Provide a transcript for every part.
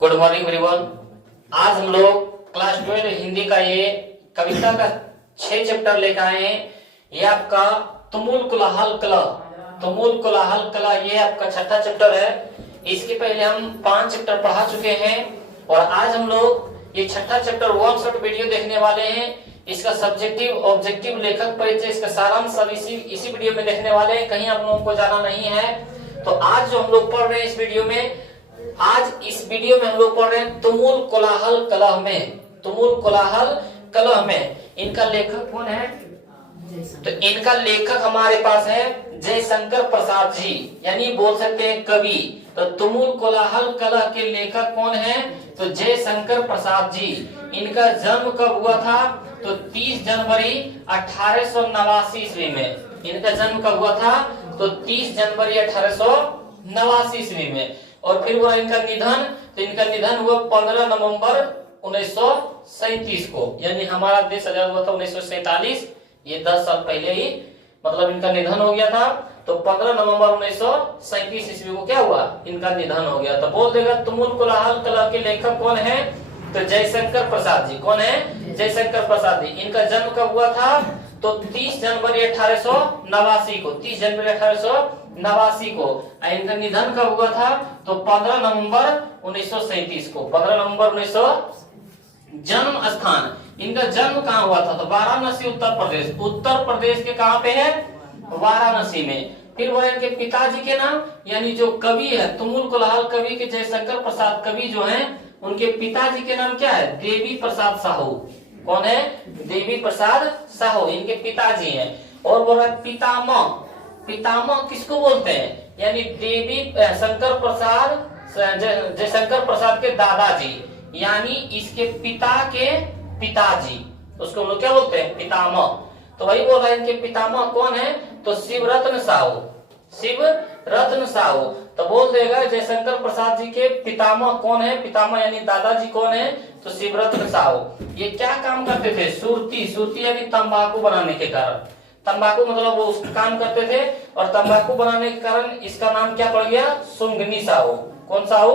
Good morning everyone. आज हम लोग क्लास 12 हिंदी का ये कविता का 6 चैप्टर लेकर आए हैं। ये आपका तुमुल कोलाहल कला, तुमुल कोलाहल कला ये आपका छठा चैप्टर है। इसके पहले हम 5 चैप्टर पढ़ा चुके हैं और आज हम लोग ये छठा चैप्टर वन शॉट वीडियो देखने वाले हैं। इसका सब्जेक्टिव ऑब्जेक्टिव लेखक परिचय इसका सारांश सब इसी वीडियो में देखने वाले हैं, कहीं आप लोगों को जाना नहीं है। तो आज जो हम लोग पढ़ रहे हैं इस वीडियो में, आज इस वीडियो में हम लोग पढ़ रहे हैं तुमुल कोलाहल कलह में, तुमुल कोलाहल कलह में। इनका लेखक कौन है? तो इनका लेखक हमारे पास है जयशंकर प्रसाद जी, यानी बोल सकते हैं कवि। तो तुमुल कोलाहल कलह के लेखक कौन है? तो जयशंकर प्रसाद जी। इनका जन्म कब हुआ था? तो 30 जनवरी 1889 ईस्वी में। इनका जन्म कब हुआ था? तो 30 जनवरी 1889 ईस्वी में। और फिर हुआ इनका निधन, तो इनका निधन हुआ 15 नवंबर 1937 को, यानी हमारा देश आजाद हुआ था 1947। ये 10 साल पहले ही मतलब इनका निधन हो गया था। तो 15 नवंबर 1937 ईस्वी को क्या हुआ? इनका निधन हो गया। तो बोल देगा तुमुल कोलाहल कलह के लेखक कौन है? तो जयशंकर प्रसाद जी। कौन है? जयशंकर प्रसाद जी। इनका जन्म कब हुआ था? तो 30 जनवरी 1889 को, 30 जनवरी 1889 को। इनका निधन कब हुआ था? तो 15 नवंबर 1937 को, 15 नवंबर 1900। जन्म स्थान, इनका जन्म कहाँ हुआ था? तो वाराणसी उत्तर प्रदेश। उत्तर प्रदेश के कहाँ पे है? वाराणसी में। फिर वह इनके पिताजी के नाम, यानी जो कवि है तुमुल कोलाहल कवि के जयशंकर प्रसाद कवि जो हैं, उनके पिताजी के नाम क्या है? देवी प्रसाद साहू। कौन है? देवी प्रसाद साहू इनके पिताजी हैं। और बोल रहा है पितामह, पितामह किसको बोलते हैं? यानी देवी शंकर प्रसाद, जयशंकर प्रसाद के दादाजी, यानी इसके पिता के पिताजी, उसको हम लोग क्या बोलते हैं? पितामह। तो वही बोल रहा है इनके पितामह कौन है? तो शिवरत्न साहू, शिवरत्न साहू। तो बोल देगा जयशंकर प्रसाद जी के पितामह कौन है? पितामह यानी दादाजी कौन है? तो शिवरत्न साहू। ये क्या काम करते थे? सुरती, सुरती यानी तंबाकू बनाने के कारण, तंबाकू मतलब वो काम करते थे। और तंबाकू बनाने के कारण इसका नाम क्या पड़ गया? सुंगनी साहू। कौन साहू?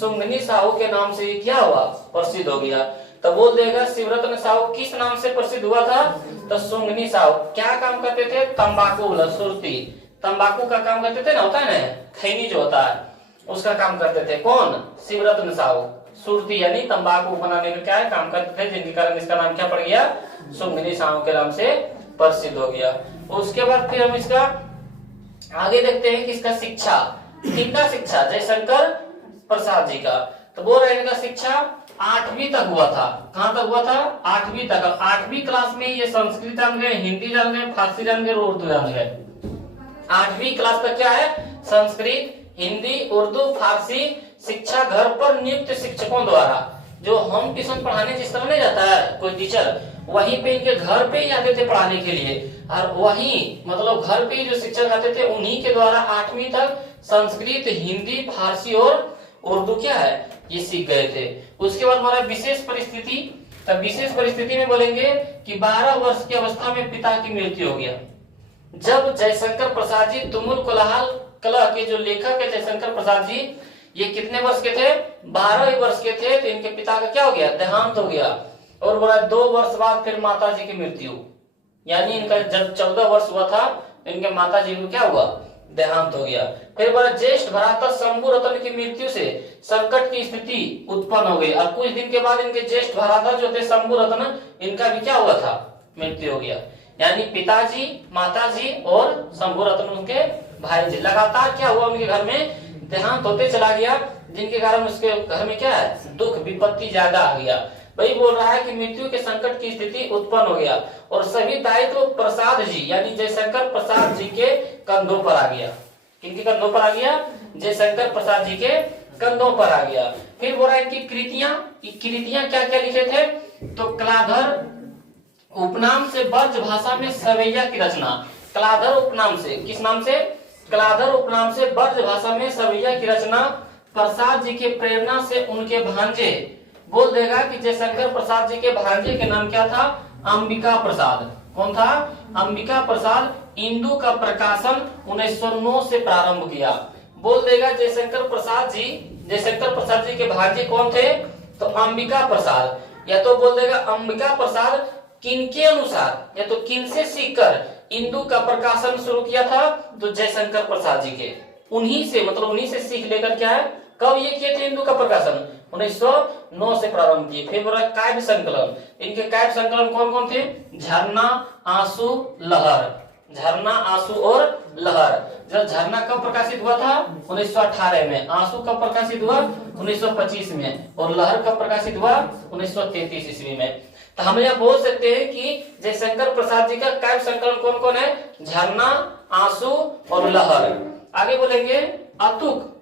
सुंगनी साहू के नाम से क्या हुआ? प्रसिद्ध हो गया। तो बोल देगा शिवरत्न साहू किस नाम से प्रसिद्ध हुआ था? तो सुंगनी साहू। क्या काम करते थे? तंबाकू, सुरती, तंबाकू का काम करते थे ना, होता है ना खैनी जो होता है, उसका काम करते थे। कौन? शिवरत्न साहू। सुरती यानी तंबाकू बनाने में क्या है काम करते थे, जिनके कारण इसका नाम क्या पड़ गया? सुंगनी साहू के नाम से प्रसिद्ध हो गया। उसके बाद फिर हम इसका आगे देखते हैं कि इसका शिक्षा, किनका शिक्षा? जयशंकर प्रसाद जी का। तो बोल रहे इनका शिक्षा 8वीं तक हुआ था। कहाँ तक हुआ था? 8वीं तक। 8वीं क्लास में ये संस्कृत जान गए, हिंदी जान गए, फारसी जान गए, उर्दू जान गए। 8वीं क्लास तक क्या है? संस्कृत, हिंदी, उर्दू, फारसी शिक्षा घर पर नियुक्त शिक्षकों द्वारा। जो हम ट्यूशन पढ़ाने जिस तरह नहीं जाता है कोई टीचर, वहीं पे इनके घर पे ही आते थे पढ़ाने के लिए। और वहीं मतलब घर पे ही जो शिक्षक आते थे उन्हीं के द्वारा 8वीं तक संस्कृत, हिंदी, फारसी और उर्दू क्या है ये सीख गए थे। उसके बाद हमारा विशेष परिस्थिति। तब विशेष परिस्थिति में बोलेंगे कि 12 वर्ष की अवस्था में पिता की मृत्यु हो गया। जब जयशंकर प्रसाद जी तुमुल कोलाहल कलह के जो लेखक है जयशंकर प्रसाद जी, ये कितने वर्ष के थे? 12 वर्ष के थे। तो इनके पिता का क्या हो गया? देहांत हो गया। और बोला 2 वर्ष बाद फिर माता जी की मृत्यु, यानी इनका जब 14 वर्ष हुआ था इनके माता जी को क्या हुआ? देहांत हो गया। फिर बोला ज्येष्ठ भ्राता शंभू रतन की मृत्यु से संकट की स्थिति उत्पन्न हो गई। और कुछ दिन के बाद इनके ज्येष्ठ भ्राता जो थे शंभू रतन, इनका भी क्या हुआ था? मृत्यु हो गया। यानी पिताजी, माताजी और शंभू रतन उनके भाई जी, लगातार क्या हुआ? उनके घर में देहांत होते चला गया, जिनके कारण उसके घर में क्या है? दुख विपत्ति ज्यादा आ गया। वही बोल रहा है कि मृत्यु के संकट की स्थिति उत्पन्न हो गया और सभी दायित्व प्रसाद जी यानी जयशंकर प्रसाद जी के कंधों पर आ गया। किनके कंधों पर आ गया? जयशंकर प्रसाद जी के कंधों पर आ गया। फिर बोल रहा है कि कृतियां क्या क्या लिखे थे? तो कलाधर उपनाम से ब्रज भाषा में सवैया की रचना। कलाधर उपनाम से, किस नाम से? कलाधर उपनाम से ब्रज भाषा में सवैया की रचना प्रसाद जी के प्रेरणा से उनके भांजे। बोल देगा कि जयशंकर प्रसाद जी के भांजे के नाम क्या था? अंबिका प्रसाद। कौन था? अंबिका प्रसाद। इंदु का प्रकाशन 1909 से प्रारंभ किया। बोल देगा जयशंकर प्रसाद जी, जयशंकर प्रसाद जी के भांजे कौन थे? तो अंबिका प्रसाद। या तो बोल देगा अंबिका प्रसाद किनके अनुसार, या तो किनसे सीखकर इंदु का प्रकाशन शुरू किया था? तो जयशंकर प्रसाद जी के, उन्हीं से, मतलब उन्हीं से सीख लेकर क्या है, कब ये किए थे इंदु का प्रकाशन? 1909 से प्रारंभ किए। फिर बोला काव्य संकलन, इनके काव्य संकलन कौन कौन थे? झरना, आंसू, लहर। झरना, आंसू और लहर। जब झरना कब प्रकाशित हुआ था? 1918 में। आंसू कब प्रकाशित हुआ? 1925 में। और लहर कब प्रकाशित हुआ? 1933 ईस्वी में। तो हम यह बोल सकते हैं कि जयशंकर प्रसाद जी का काव्य संकलन कौन कौन है? झरना, आंसू और लहर। आगे बोलेंगे अतुक,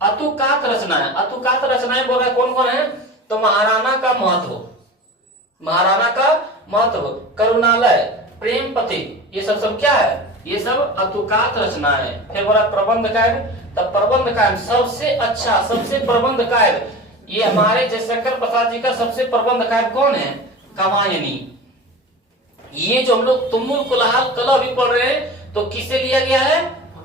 अतुकात रचनाएं। अतुकात रचनाएं बोल रहे कौन कौन है? तो महाराणा का महत्व, महाराणा का महत्व, करुणालय, प्रेम पति, ये सब क्या है? ये सब अतुकात रचनाएं है। फिर बोला प्रबंध काव्य, तब प्रबंध काव्य सबसे अच्छा, सबसे प्रबंध काव्य, ये हमारे जयशंकर प्रसाद जी का सबसे प्रबंध काव्य कौन है? कामायनी। ये जो हम लोग तुमुल कुलाहल कलह भी पढ़ रहे हैं, तो किसे लिया गया है?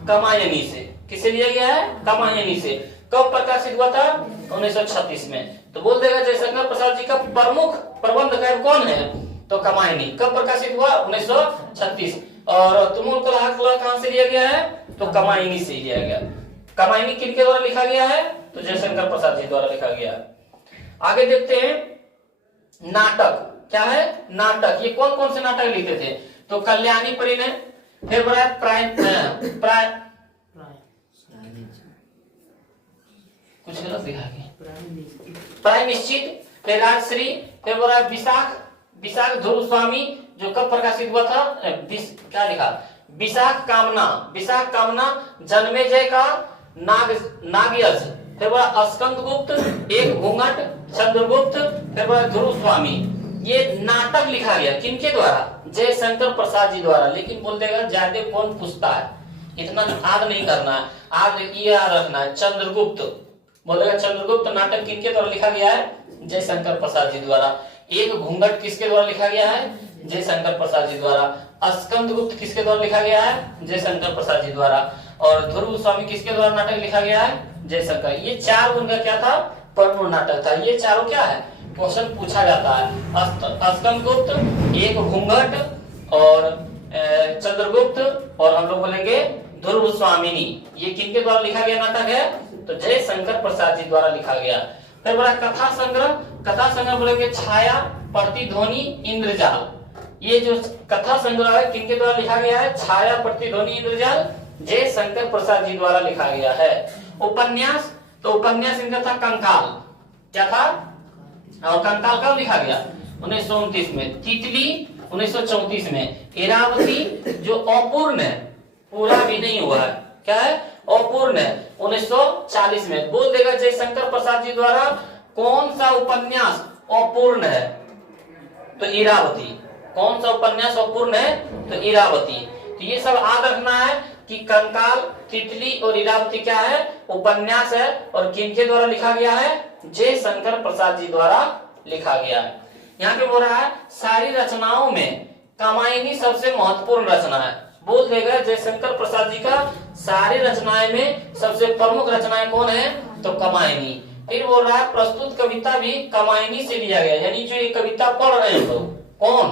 कामायनी से। किसे लिया गया है? कामायनी से। कब प्रकाशित हुआ था? 1936 में। तो बोल देगा जयशंकर प्रसाद जी का प्रमुख प्रबंध काव्य कौन है? तो कामायनी। कब प्रकाशित हुआ? 1936। और तुमुल कुलाहल कलह कहां से लिया गया है? तो कामायनी से लिया गया। कामायनी किनके द्वारा लिखा गया है? तो जयशंकर प्रसाद जी द्वारा लिखा गया है। आगे देखते हैं नाटक। क्या है? नाटक। ये कौन कौन से नाटक लिखे थे? तो कल्याणी परिणय, फिर बड़ा कुछ गलत लिखा गया, प्राय निश्चित, फिर राजश्री, फिर बोला विशाख, विशाख ध्रुव स्वामी, जो कब प्रकाशित हुआ था? क्या लिखा? विशाख कामना, विशाख कामना, जन्मेजय का नागयज, फिर बोला स्कंद गुप्त, एक घूंघट, चंद्रगुप्त, फिर बोला ध्रुव स्वामी। ये नाटक लिखा गया किनके द्वारा? जयशंकर प्रसाद जी द्वारा। लेकिन बोल देगा ज्यादा कौन पूछता है, इतना याद नहीं करना है, आज ये याद रखना है। चंद्रगुप्त, बोलेगा चंद्रगुप्त नाटक किनके द्वारा लिखा गया है? जयशंकर प्रसाद जी द्वारा। एक घूंघट किसके द्वारा लिखा गया है? जयशंकर प्रसाद जी द्वारा। स्कंद गुप्त किसके द्वारा लिखा गया है? जयशंकर प्रसाद जी द्वारा। और ध्रुव स्वामी किसके द्वारा नाटक लिखा गया है? जयशंकर। ये चार उनका क्या था? प्रमुख नाटक था। ये चारों क्या है? क्वेश्चन पूछा जाता है। स्कंद गुप्त, एक घूंघट और चंद्रगुप्त, और हम लोग बोलेंगे ध्रुव स्वामिनी। ये किनके द्वारा लिखा गया नाटक है? तो जयशंकर प्रसाद जी द्वारा लिखा गया। फिर बोला कथा संग्रह, कथा संग्रह बोलेंगे छाया, प्रतिध्वनि, इंद्रजाल। ये जो कथा संग्रह है किनके द्वारा लिखा गया है? छाया, प्रतिध्वनि, इंद्रजाल, जयशंकर प्रसाद जी द्वारा लिखा गया है। उपन्यास, तो उपन्यास इनका था कंकाल। क्या था? और कंकाल कब लिखा गया? 1929 में। तितली 1934 में। इरावती जो अपूर्ण है, पूरा भी नहीं हुआ है, क्या है? अपूर्ण है, 1940 में। बोल देगा जयशंकर प्रसाद जी द्वारा कौन सा उपन्यास अपूर्ण है? तो इरावती। कौन सा उपन्यास अपूर्ण है? तो इरावती। तो ये सब याद रखना है कि कंकाल, तितली और इरावती क्या है? उपन्यास है। और किनके द्वारा लिखा गया है? जयशंकर प्रसाद जी द्वारा लिखा गया है। यहाँ पे बोल रहा है सारी रचनाओं में कामायनी सबसे महत्वपूर्ण रचना है। बोल देगा जयशंकर प्रसाद जी का सारी रचनाएं में सबसे प्रमुख रचनाएं कौन है? तो कामायनी। फिर बोल रहा है प्रस्तुत कविता भी कामायनी से लिया गया, यानी जो ये कविता पढ़ रहे हैं लोग, कौन?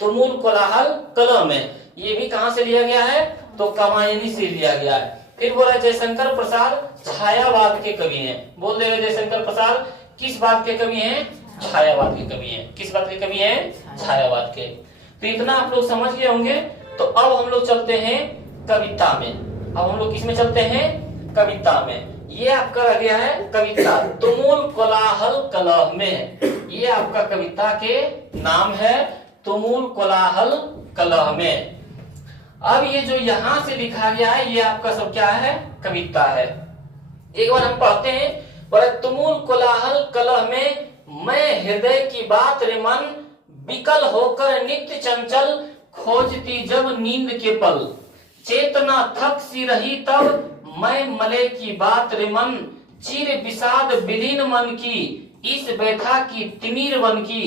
तुमुल कोलाहल कलह में, ये भी कहां से लिया गया है? तो कामायनी से लिया गया है। फिर बोला जयशंकर प्रसाद छायावाद के कवि हैं। बोल देगा जयशंकर प्रसाद किस बात के कवि हैं? छायावाद के कवि हैं। किस बात के कवि हैं? छायावाद के। तो इतना आप लोग समझ गए होंगे। तो अब हम लोग चलते हैं कविता में। अब हम लोग किसमें चलते हैं? कविता में। ये आपका रह गया है कविता तुमुल कोलाहल कलह में। ये आपका कविता के नाम है तुमुल कोलाहल कलह में। अब ये जो यहां से लिखा गया है ये आपका सब क्या है? कविता है। एक बार हम पढ़ते हैं। पर तुमुल कोलाहल कलह में मैं हृदय की बात रे मन, विकल होकर नित्य चंचल, खोजती जब नींद के पल, चेतना थक सी रही तब मैं मले की बात रे मन, चिर विषाद विलीन मन की, इस व्यथा की तिमिर वन की,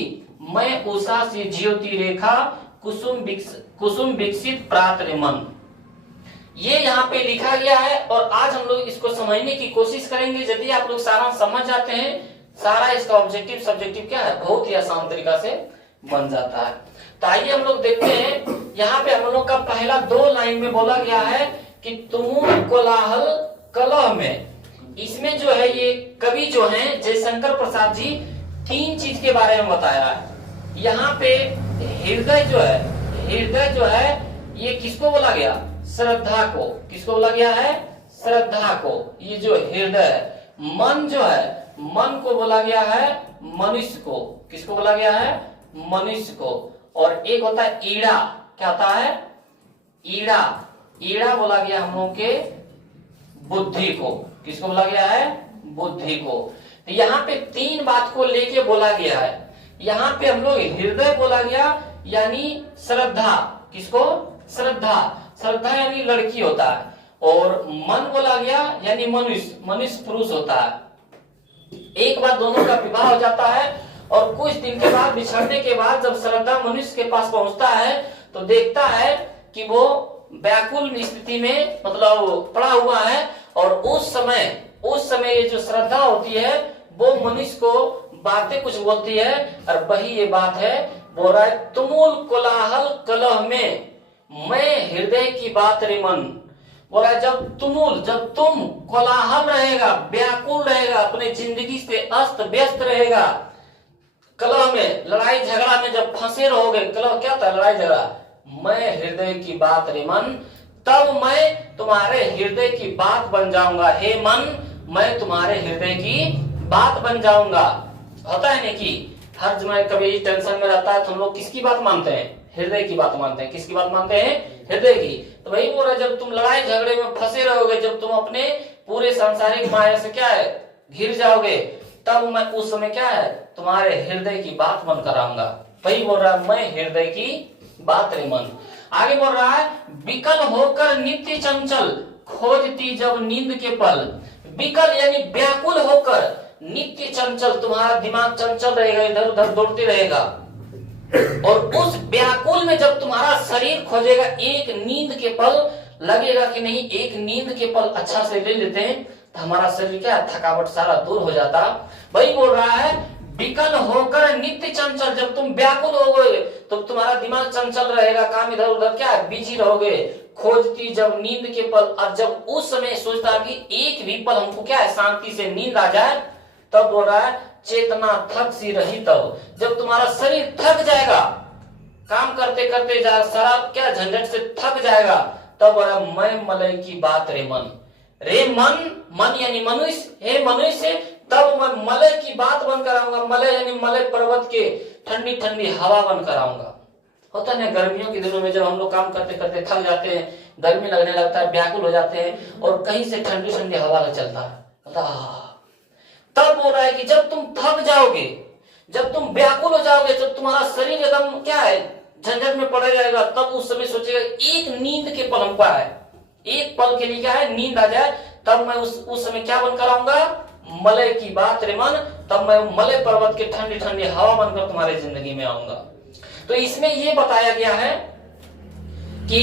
मैं उषा सी ज्योति रेखा, कुसुम विकसित प्रात रे मन। ये यहाँ पे लिखा गया है और आज हम लोग इसको समझने की कोशिश करेंगे। यदि आप लोग सारा समझ जाते हैं, सारा इसका ऑब्जेक्टिव सब्जेक्टिव क्या है बहुत ही आसान तरीका से बन जाता है। तो आइए हम लोग देखते हैं, यहाँ पे हम लोग का पहला 2 लाइन में बोला गया है कि तुमुल कोलाहल कलह में। इसमें जो है ये कवि जो है जयशंकर प्रसाद जी 3 चीज के बारे में बताया है। यहाँ पे हृदय जो है ये किसको बोला गया? श्रद्धा को। किसको बोला गया है? श्रद्धा को। ये जो हृदय है, मन जो है, मन को बोला गया है मनुष्य को। किसको बोला गया है? मनुष्य को। और एक होता है ईड़ा। क्या होता है? ईड़ा। ईड़ा बोला गया हम लोग के बुद्धि को। किसको बोला गया है? बुद्धि को। तो यहाँ पे 3 बात को लेके बोला गया है। यहाँ पे हम लोग हृदय बोला गया यानी श्रद्धा। किसको? श्रद्धा। श्रद्धा यानी लड़की होता है। और मन बोला गया यानी मनुष्य, मनुष्य पुरुष होता है। एक बार दोनों का विवाह हो जाता है और कुछ दिन के बाद बिछड़ने के बाद जब श्रद्धा मनुष्य के पास पहुंचता है तो देखता है कि वो व्याकुल स्थिति में मतलब पड़ा हुआ है। और उस समय ये जो श्रद्धा होती है वो मनुष्य को बातें कुछ बोलती है और वही ये बात है, बोल रहा है तुमुल कोलाहल कलह में मैं हृदय की बात रे मन। बोला जब तुम कोलाहल रहेगा, व्याकुल रहेगा, अपने जिंदगी से अस्त व्यस्त रहेगा, कलह में लड़ाई झगड़ा में जब फंसे रहोगे, कलह क्या था? लड़ाई झगड़ा। मैं हृदय की बात रे मन, तब मैं तुम्हारे हृदय की बात बन जाऊंगा। हे मन, मैं तुम्हारे हृदय की बात बन जाऊंगा। होता है ना कि हर समय कभी टेंशन में रहता है तो हम लोग किसकी बात मानते हैं? हृदय की बात मानते हैं। किसकी बात मानते हैं? हृदय की। तो वही बोल रहा है जब तुम लड़ाई झगड़े में फंसे रहोगे, जब तुम अपने पूरे सांसारिक माया से क्या है घिर जाओगे, तब मैं उस समय क्या है तुम्हारे हृदय की बात बन कर आऊंगा। वही बोल रहा है मैं हृदय की बात रे मन। आगे बोल रहा है विकल होकर नित्य चंचल खोजती जब नींद के पल। विकल यानी व्याकुल होकर, नित्य चंचल, तुम्हारा दिमाग चंचल रहेगा, इधर उधर दौड़ते रहेगा। और उस व्याकुल में जब तुम्हारा शरीर खोजेगा एक नींद के पल, लगेगा कि नहीं एक नींद के पल अच्छा से ले लेते हैं तो हमारा शरीर क्या थकावट सारा दूर हो जाता। वही बोल रहा है विकल होकर नित्य चंचल, जब तुम व्याकुल होगे तो तुम्हारा दिमाग चंचल रहेगा, काम इधर उधर क्या बिजी रहोगे। खोजती जब नींद के पल, और जब उस समय सोचता कि एक भी पल हमको क्या है शांति से नींद आ जाए, तब बोल रहा है चेतना थक सी रही। तब जब तुम्हारा शरीर थक जाएगा, काम करते करते सारा क्या झंझट से थक जाएगा, तब बोल रहा मैं मलय की बात रे मन। रे मन, मन यानी मनुष्य, हे मनुष्य, तब मैं मलय की बात बनकर आऊंगा। मलय यानी मलय पर्वत के ठंडी ठंडी हवा बनकर आऊंगा। होता है गर्मियों के दिनों में जब हम लोग काम करते करते थक जाते हैं, गर्मी लगने लगता है, व्याकुल हो जाते हैं और कहीं से ठंडी ठंडी हवा का चलता है, तब बोल रहा है कि जब तुम थक जाओगे, जब तुम व्याकुल हो जाओगे, जब तुम्हारा शरीर एकदम क्या है झंझट में पड़ जाएगा, तब उस समय सोचेगा एक नींद के पल हमको है, एक पल के लिए क्या है नींद आ जाए, तब मैं उस समय क्या बनकर आऊंगा? मलय की बात रे मन। तब मैं मलय पर्वत के ठंडी ठंडी हवा बनकर तुम्हारी जिंदगी में आऊंगा। तो इसमें ये बताया गया है कि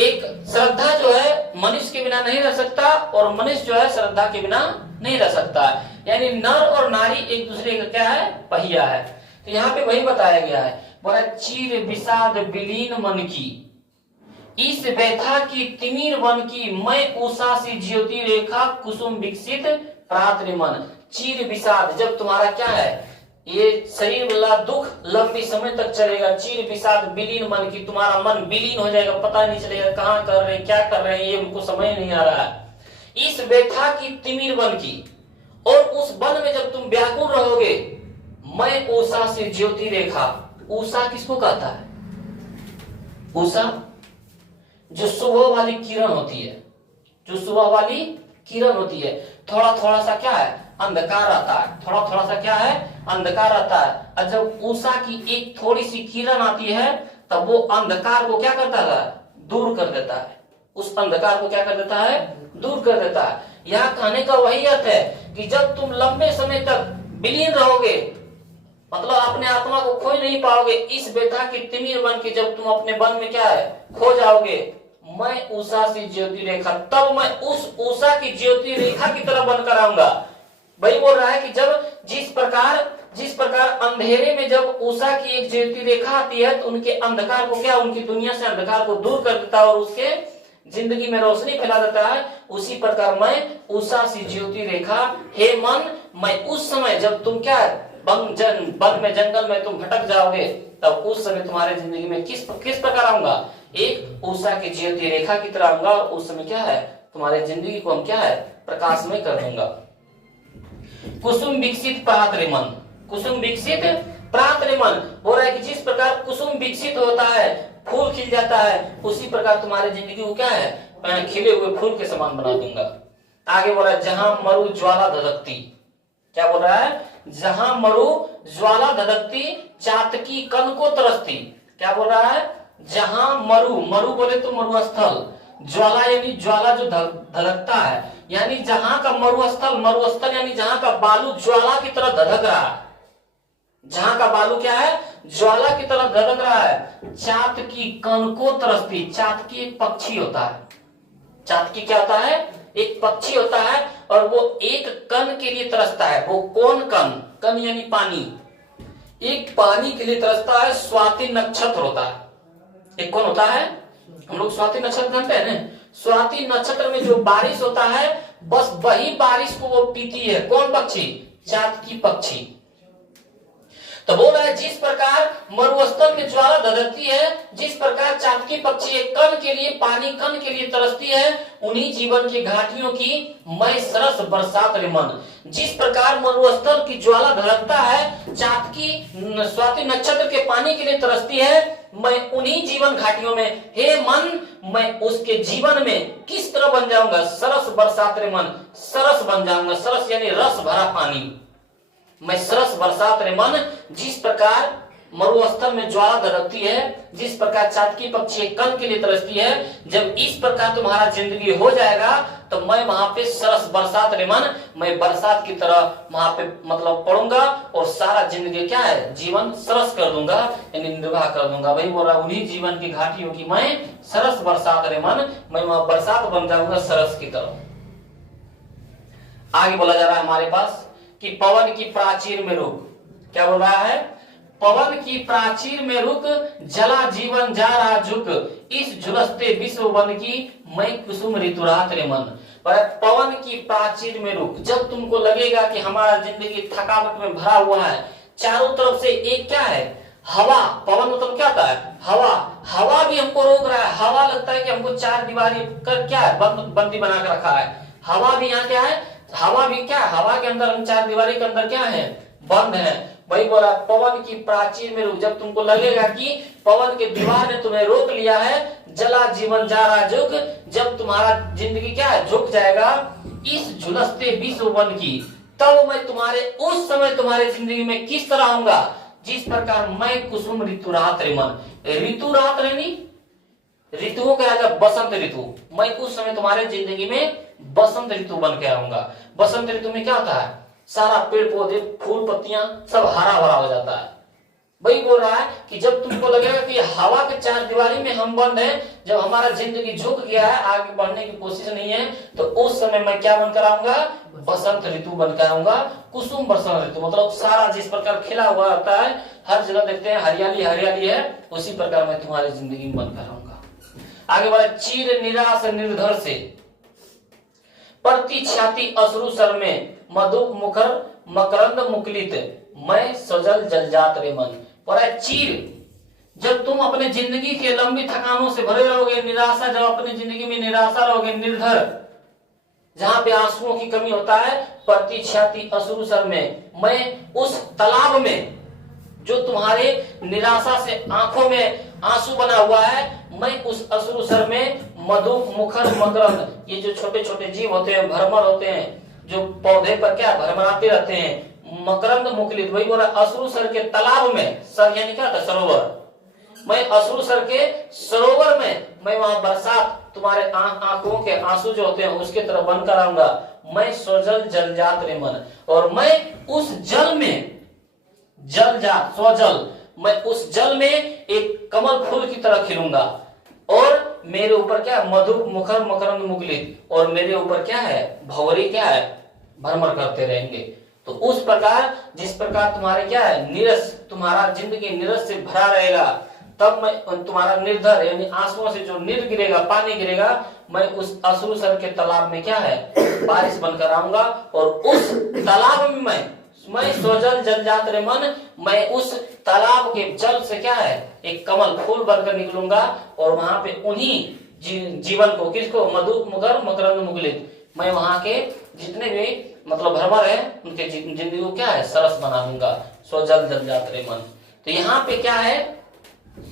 एक श्रद्धा जो है मनुष्य के बिना नहीं रह सकता और मनुष्य जो है श्रद्धा के बिना नहीं रह सकता। यानी नर और नारी एक दूसरे का क्या है? पहिया है। तो यहाँ पे वही बताया गया है, बोला चीर विषाद विलीन मन की, इस व्यथा की तिमिर वन की, मैं उषा सी ज्योति रेखा कुसुम विकसित प्रात्र मन। चीर विषाद, जब तुम्हारा क्या है ये शरीर वाला दुख लंबी समय तक चलेगा, चीर विषाद विलीन मन की, तुम्हारा मन विलीन हो जाएगा, पता नहीं चलेगा कहाँ कर रहे हैं क्या कर रहे हैं, ये उनको समझ नहीं आ रहा है। इस व्यथा की तिमिर वन की, और उस वन में जब तुम व्याकुल रहोगे, मैं उषा से ज्योति रेखा। उषा किसको कहता है? उषा जो सुबह वाली किरण होती है, जो सुबह वाली किरण होती है, थोड़ा थोड़ा सा क्या है अंधकार आता है, थोड़ा थोड़ा सा क्या है अंधकार आता है। और जब उषा की एक थोड़ी सी किरण आती है तब वो अंधकार को क्या करता है? दूर कर देता है। उस अंधकार को क्या कर देता है? दूर कर देता है। यहाँ कहने का वही अर्थ है कि जब तुम लंबे समय तक विलीन रहोगे, मतलब अपने आत्मा को खोज नहीं पाओगे, इस व्यथा की तिमिर बन के जब तुम अपने मन में क्या है खो जाओगे, मैं उषा सी ज्योति रेखा, तब मैं उस उषा की ज्योति रेखा की तरह बनकर आऊंगा। वही बोल रहा है कि जब जिस प्रकार अंधेरे में जब उषा की एक ज्योति रेखा आती है तो उनके अंधकार को क्या, उनकी दुनिया से अंधकार को दूर कर देता है और उसके जिंदगी में रोशनी फैला देता है, उसी प्रकार मैं उषा सी ज्योति रेखा, हे मन, मैं उस समय जब तुम क्या वन में जंगल में तुम भटक जाओगे, तब उस समय तुम्हारे जिंदगी में किस प्रकार आऊंगा, एक उषा की ज्योति रेखा की तरह आऊंगा और उस समय क्या है, तुम्हारे जिंदगी को हम क्या है, प्रकाशमय कर दूंगा। कुसुम विकसित प्रातरे मन, कुसुम विकसित प्रातरे मन हो रहा है कि जिस प्रकार कुसुम विकसित होता है, फूल खिल जाता है, उसी प्रकार तुम्हारे जिंदगी को क्या है, मैं खिले हुए फूल के समान बना दूंगा। आगे बोला जहां मरु ज्वाला धधकती, क्या बोल रहा है, जहां मरु ज्वाला धधकती चातकी कन को तरसती, क्या बोल रहा है, जहां मरु, मरु बोले तो मरुस्थल, ज्वाला यानी ज्वाला जो धधकता है, यानी जहां का मरुस्थल यानी जहां का बालू ज्वाला की तरह धधक रहा है, जहां का बालू क्या है, ज्वाला की तरह धधक रहा है। चातकी कन को तरसती, चातकी एक पक्षी होता है, चातकी क्या होता है, एक पक्षी होता है और वो एक कण के लिए तरसता है। वो कौन कण, कण यानी पानी, एक पानी के लिए तरसता है। स्वाति नक्षत्र होता है, एक कौन होता है, हम लोग स्वाति नक्षत्र जानते हैं ना, स्वाति नक्षत्र में जो बारिश होता है बस वही बारिश को वो पीती है, कौन पक्षी, चातकी पक्षी। तो बोल रहा है जिस प्रकार मरुस्थल में ज्वाला धधकती है, जिस प्रकार चातकी पक्षी एक कण के लिए, पानी कण के लिए तरसती है, उन्हीं जीवन की घाटियों की मैं सरस बरसात रे मन। जिस प्रकार मरुस्थल की ज्वाला धधकता है, चातकी स्वाति नक्षत्र के पानी के लिए तरसती है, मैं उन्हीं जीवन घाटियों में, हे मन, मैं उसके जीवन में किस तरह बन जाऊंगा, सरस बरसात रे मन, सरस बन जाऊंगा। सरस यानी रस भरा पानी, मैं सरस बरसात रे मन। जिस प्रकार मरुस्थल में ज्वाला धधकती है, जिस प्रकार चातकी पक्षी कण के लिए तरसती है, जब इस प्रकार तुम्हारा जिंदगी हो जाएगा तो मैं वहां पे सरस बरसात रे मन, मैं बरसात की तरह वहां पे मतलब पड़ूंगा और सारा जिंदगी क्या है, जीवन सरस कर दूंगा, यानी निर्वाह कर दूंगा। वही बोल रहा, उन्हीं जीवन की घाटियों की मैं सरस बरसात रे मन, मैं वहां बरसात बन जाऊंगा सरस की तरह। आगे बोला जा रहा है हमारे पास कि पवन की प्राचीर में रुक, क्या बोल रहा है, पवन की प्राचीर में रुक, जला जीवन जा रहा झुक, इस झुलसते विश्व वन की मैं कुसुम ऋतुरात रे मन। पवन की प्राचीर में रुक, जब तुमको लगेगा कि हमारा जिंदगी थकावट में भरा हुआ है, चारों तरफ से एक क्या है, हवा, पवन मतलब क्या होता है, हवा, हवा भी हमको रोक रहा है। हवा लगता है कि हमको चार दीवारी कर क्या है, बंदी बना कर रखा है। हवा भी यहाँ क्या है, हवा भी क्या, हवा के अंदर हम चार दीवारी के अंदर क्या है, बंद है। वही बोला पवन की प्राचीर में रुक, जब तुमको लगेगा कि पवन के दीवार ने तुम्हें रोक लिया है, जला जीवन जा रहा झुक, जब तुम्हारा जिंदगी क्या है, झुक जाएगा इस झुलसते विश्व वन की, तब मैं तुम्हारे उस समय तुम्हारे जिंदगी में किस तरह आऊंगा, जिस प्रकार मैं कुसुम ऋतुरात रे मन। ऋतुरात रेनी ऋतुओं का राजा बसंत ऋतु, मैं उस समय तुम्हारे जिंदगी में बसंत ऋतु बन के आऊंगा। बसंत ऋतु में क्या होता है, सारा पेड़ पौधे फूल पत्तियां सब हरा भरा हो जाता है। वही बोल रहा है कि जब तुमको लगेगा कि हवा के चार दीवारी में हम बंद हैं, जब हमारा जिंदगी झुक गया है, आगे बढ़ने की कोशिश नहीं है, तो उस समय मैं क्या बनकर आऊंगा, बसंत ऋतु बनकर आऊंगा। कुसुम बसंत ऋतु मतलब सारा जिस प्रकार खिला हुआ रहता है, हर जगह देखते हैं हरियाली हरियाली है, उसी प्रकार मैं तुम्हारी जिंदगी में बनकर आऊंगा। आगे बढ़े, चीर निराश निर्धर से प्रति छाती अश्रु सर में, मधुप मुखर मकरंद मुकलित, मैं सजल जलजात रे मन। पर चीर, जब तुम अपने जिंदगी के लंबी थकानों से भरे रहोगे, निराशा, जब अपनी जिंदगी में निराशा रहोगे, निर्धर, जहां पे आंसुओं की कमी होता है, प्रति छाती अश्रु सर में, मैं उस तालाब में जो तुम्हारे निराशा से आंखों में आंसू बना हुआ है, मैं उस अश्रु सर में मधुप मुखर मकरंद, ये जो छोटे छोटे जीव होते हैं, भ्रमर होते हैं, जो पौधे पर क्या भरमराते रहते हैं, मकरंद मुकलित, वही बोला अश्रु सर के तालाब में, सर यानी क्या था, सरोवर, मैं अश्रु सर के सरोवर में, मैं वहां बरसात तुम्हारे आंखों के आंसू जो होते हैं उसके तरफ बनकर आऊंगा। मैं स्वजल जलजात रे मन, और मैं उस जल में, जलजात स्वजल, मैं उस जल में एक कमल फूल की तरह खिलूंगा, और मेरे ऊपर क्या है, मधु मुखर मकरंद मुगलित, और मेरे ऊपर क्या है, भंवरी क्या है, भ्रमण करते रहेंगे। तो उस प्रकार जिस प्रकार तुम्हारे क्या है, नीरस, तुम्हारा जिंदगी नीरस से भरा रहेगा, तब मैं तुम्हारा निर्धर यानी आंसुओं से जो नीर गिरेगा, पानी गिरेगा, मैं उस अश्रु सर के तालाब में क्या है, बारिश बनकर आऊंगा, और उस तालाब में मैं स्वजल जलजात रे मन, मैं उस तालाब के जल से क्या है, एक कमल फूल बनकर निकलूंगा, और वहां पे उन्हीं जीवन को, किसको, मधु मुगर मकरंद मुगलित, मैं वहां के जितने भी मतलब भ्रमर है उनके जिंदगी को क्या है, सरस बना दूंगा, स्वजल जलजात रे मन। तो यहाँ पे क्या है,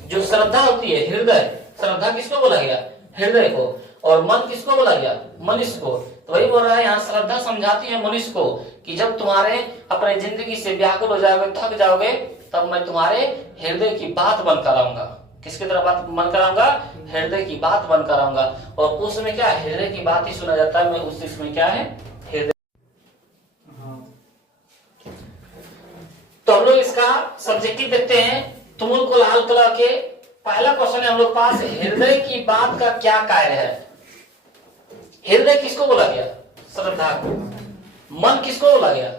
जो श्रद्धा होती है, हृदय, श्रद्धा किसको बोला गया, हृदय को, और मन किसको बोला गया, मनुष्य को। तो वही बोल रहा है यहाँ, श्रद्धा समझाती है मनुष्य को कि जब तुम्हारे अपने जिंदगी से व्याकुल हो जाओगे, थक जाओगे, तब मैं तुम्हारे हृदय की बात बनकर आऊंगा। किसकी तरह बात बनकर आऊंगा, हृदय की बात बनकर आऊंगा, और उसमें क्या, हृदय की बात ही सुना जाता है, मैं उस इसमें क्या है, हृदय। तो हम लोग इसका सब्जेक्टिव देखते हैं, तुमुल कोलाहल कला के पहला क्वेश्चन है हम लोग पास, हृदय की बात का क्या कार्य है। हृदय किसको बोला गया, श्रद्धा को। मन किसको बोला गया,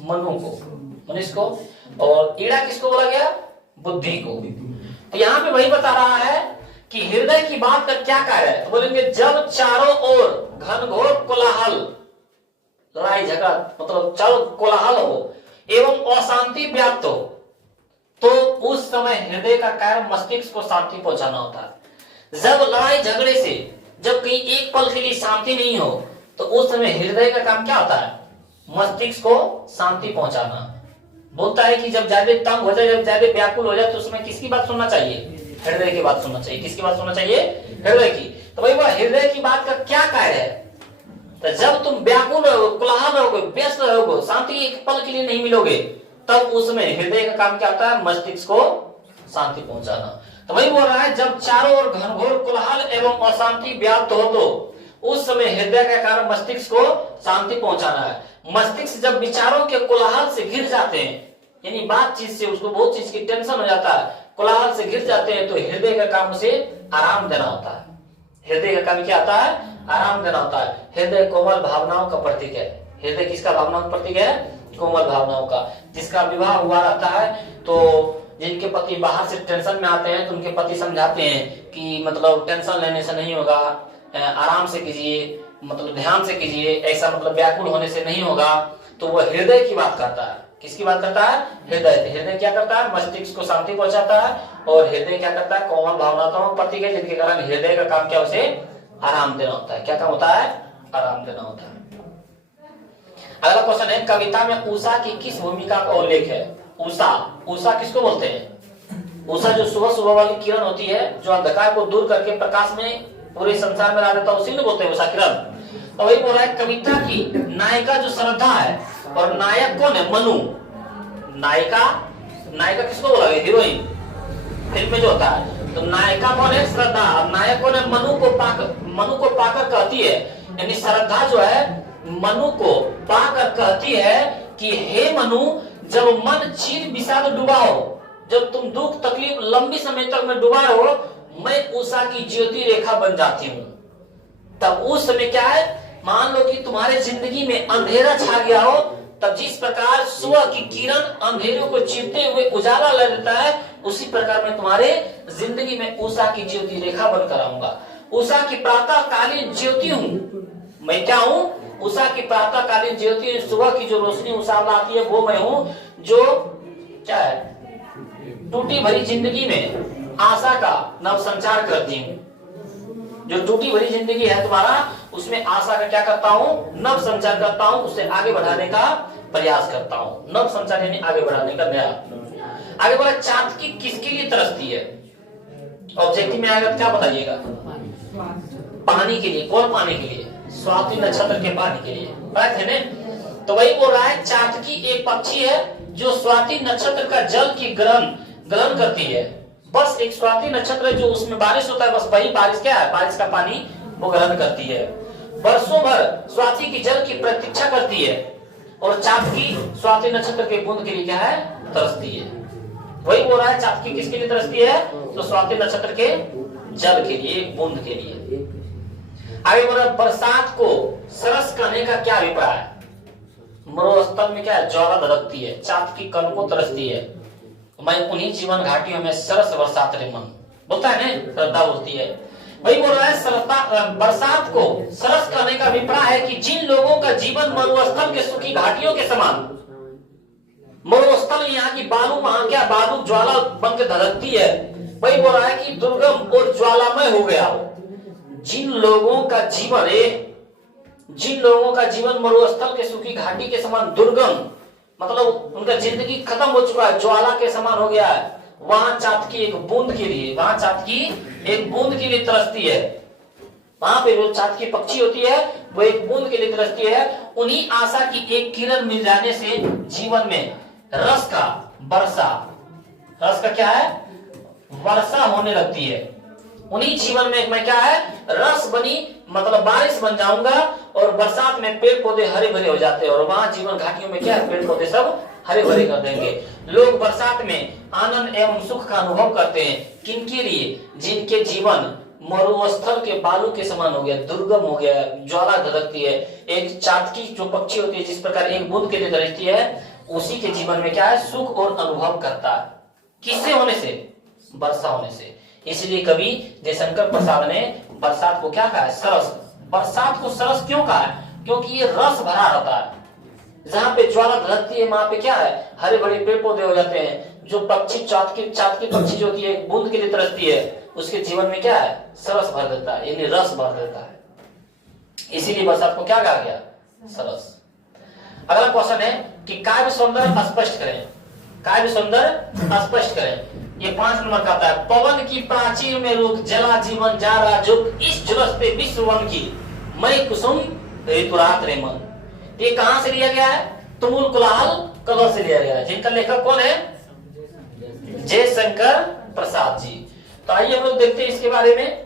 मनु को, मनुष्य को, और ईड़ा किसको बोला गया, बुद्धि को। तो यहाँ पे वही बता रहा है कि हृदय की बात का क्या कार्य है। तो बोलेंगे जब चारों ओर घनघोर कोलाहल, लड़ाई झगड़ा मतलब चारों कोलाहल हो एवं अशांति व्याप्त हो, तो उस समय हृदय का कार्य मस्तिष्क को शांति पहुंचाना होता है। जब लड़ाई झगड़े से जब कहीं एक पल के लिए शांति नहीं हो, तो उस समय हृदय का काम क्या होता है, मस्तिष्क को शांति पहुंचाना। बोलता है कि जब ज्यादा तंग हो जाए, जब ज्यादा व्याकुल हो जाए, तो उसमें किसकी बात सुनना चाहिए, हृदय की बात सुनना चाहिए। किसकी बात सुनना चाहिए, हृदय की। तो भाई वह हृदय की बात का क्या कार्य है, तो जब तुम व्याकुल रहोगे, कोलाहल रहोगे, व्यस्त रहोगे, शांति एक पल के लिए नहीं मिलोगे, तब उसमें हृदय का काम क्या होता है, मस्तिष्क को शांति पहुंचाना। तो वही बोल रहा है, जब चारों ओर घनघोर कोलाहल एवं अशांति व्याप्त हो, तो उस समय हृदय का कार्य मस्तिष्क को शांति पहुंचाना है। मस्तिष्क जब विचारों के कोलाहल से घिर जाते हैं, यानी बातचीत से उसको बहुत चीज की टेंशन हो जाता है, कोलाहल से घिर जाते हैं, तो हृदय का काम उसे आराम देना होता है। हृदय का काम क्या आता है, आराम देना होता है। हृदय कोमल भावनाओं का प्रतीक है। हृदय किसका भावनाओं का प्रतीक है, कोमल भावनाओं का। जिसका विवाह हुआ रहता है, तो जिनके पति बाहर से टेंशन में आते हैं, तो उनके पति समझाते हैं कि मतलब टेंशन लेने से नहीं होगा, आराम से कीजिए, मतलब ध्यान से कीजिए, ऐसा मतलब व्याकुल होने से नहीं होगा। तो वह हृदय की बात करता है। किसकी बात करता है, हृदय। हृदय क्या करता है, मस्तिष्क को शांति पहुंचाता है, और हृदय क्या करता है, कोमल भावनाओं का प्रतीक है, जिनके कारण हृदय का काम क्या, उसे आराम देना होता है। क्या काम होता है, आराम देना होता है। अगला क्वेश्चन है, कविता में उषा की किस भूमिका का उल्लेख है। उषा, उषा किसको बोलते हैं, उषा जो सुबह सुबह वाली किरण होती है, जो अंधकार को दूर करके प्रकाश में पूरे संसार में ला देता है, उसी को बोलते हैं उषा किरण। तो वही बोल रहा है, कविता की नायिका जो श्रद्धा है, और नायक कौन है, मनु। नायिका, नायिका किसको बोला गया, हीरोइन फिल्म में जो होता है। तो नायिका कौन है, श्रद्धा, और नायक कौन है, मनु को पाकर कहती है, यानी श्रद्धा जो है मनु को पाकर कहती है कि हे मनु, जब मन चीर विषाद डूबा हो, जब तुम दुख तकलीफ लंबी समय तक में डूबा हो, मैं उषा की ज्योति रेखा बन जाती हूँ। तब उस समय क्या है, मान लो कि तुम्हारे जिंदगी में अंधेरा छा गया हो, तब जिस प्रकार सुबह की किरण अंधेरों को चीरते हुए उजाला ला देता है, उसी प्रकार मैं तुम्हारे जिंदगी में उषा की ज्योति रेखा बनकर आऊंगा। उषा की प्रातःकालीन ज्योति हूँ मैं। क्या हूँ, उषा की प्रातःकालीन ज्योति, सुबह की जो रोशनी उछाल आती है, वो मैं हूँ, जो क्या है, टूटी भरी जिंदगी में आशा का नव संचार करती हूँ। जो टूटी भरी जिंदगी है तुम्हारा, उसमें आशा का क्या करता हूँ, नव संचार करता हूँ, उसे आगे बढ़ाने का प्रयास करता हूँ। नव संचार यानी आगे बढ़ाने का नया। आगे बोला, चातकी किसके लिए तरसती है। ऑब्जेक्टिव में आएगा तो क्या बताइएगा, पानी के लिए। कौन पानी के लिए, स्वाति नक्षत्र के पानी के लिए, बात है ना। तो वही बोल रहा है, चातकी एक पक्षी है जो स्वाति नक्षत्र का जल की ग्रहण करती है। बस एक स्वाति नक्षत्र जो उसमें बारिश होता है, बस वही बारिश क्या है, बारिश का पानी वो ग्रहण करती है। वर्षों भर स्वाति की जल की प्रतीक्षा करती है, और चातकी स्वाति नक्षत्र के बूंद के लिए क्या है, तरसती है। वही बोल रहा है, चातकी किसके लिए तरसती है, तो स्वाति नक्षत्र के जल के लिए, एक बूंद के लिए। आगे बोला बरसात को सरस कहने का क्या अभिप्राय है? मरुस्थल में क्या है, ज्वाला धधकती है, चाँद की कण को तरसती है, मैं उन्हीं जीवन घाटियों में सरस बरसात रे मन, बोलता है ना, श्रद्धा बोलती है। वही बोल रहा है बरसात को सरस कहने का अभिप्राय है कि जिन लोगों का जीवन मरुस्थल के सूखी घाटियों के समान, मरुस्थल यहाँ की बालू, वहां क्या बालू ज्वाला बन के धधकती है, वही बोल रहा है कि दुर्गम और ज्वालामय हो गया हो। जिन लोगों का जीवन मरुस्थल के सूखी घाटी के समान दुर्गम, मतलब उनका जिंदगी खत्म हो चुका है, ज्वाला के समान हो गया है, वहां चाँद की एक बूंद के लिए, वहां चाँद की एक बूंद के लिए तरसती है। वहां पे जो चाँद की पक्षी होती है वो एक बूंद के लिए तरसती है। उन्हीं आशा की एक किरण मिल जाने से जीवन में रस का क्या है, वर्षा होने लगती है। उन्हीं जीवन में मैं क्या है, रस बनी, मतलब बारिश बन जाऊंगा, और बरसात में पेड़ पौधे हरे भरे हो जाते हैं, और वहां जीवन घाटियों में क्या है, पेड़ पौधे सब हरे भरे कर देंगे। लोग बरसात में आनंद एवं सुख का अनुभव करते हैं। किनके लिए? जिनके जीवन मरुस्थल के बालू के समान हो गया, दुर्गम हो गया, ज्वाला धधकती है। एक चाँद की जो पक्षी होती है, जिस प्रकार एक बूंद के लिए तरसती है, उसी के जीवन में क्या है, सुख और अनुभव करता है। किससे होने से? वर्षा होने से। इसलिए कवि जयशंकर प्रसाद ने बरसात को क्या कहा है, सरस। बरसात को सरस क्यों कहा है? क्योंकि ये रस भरा रहता है। जहाँ पे ज्वाला धधकती है वहां पे क्या है, हरे भरे पेड़ पौधे हो जाते हैं। जो पक्षी चाँद की पक्षी जो होती है, एक बूंद के लिए तरसती है, उसके जीवन में क्या है, सरस भर देता है, यानी रस भर देता है। इसीलिए बरसात को क्या कहा गया, सरस। अगला क्वेश्चन है कि काव्य सौंदर्य स्पष्ट करें। काव्य सौंदर्य स्पष्ट करें। ये 5 नंबर का आता है। पवन की प्राचीर में रुक, जला जीवन जा रहा जुग, इस झुलसते विश्ववन की मैं कुसुम ऋतुरात रे मन। ये कहां से लिया गया है? तुमुल कुलाहल कलह से लिया गया है। जिनका लेखक कौन है? जयशंकर प्रसाद जी। तो आइए हम लोग देखते हैं इसके बारे में।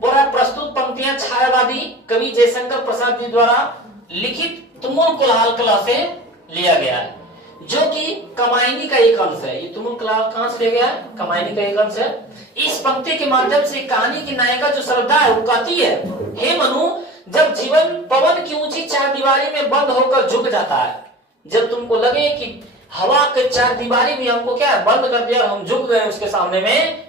बोल रहा है प्रस्तुत पंक्तियां छायावादी कवि जयशंकर प्रसाद जी द्वारा लिखित तुमुल कुलाहल कला से लिया गया है, जो कि कमायनी का एक अंश है। ये तुमुल कुलाहल कहां से लिया गया है? कमायनी का एक अंश है। इस पंक्ति के माध्यम से कहानी की नायिका जो श्रद्धा है वो कहती है, हे मनु, जब जीवन पवन की ऊंची चारदीवारी में बंद होकर झुक जाता है, जब तुमको लगे कि हवा के चारदीवारी भी हमको क्या है, बंद कर दिया, हम झुक गए उसके सामने में,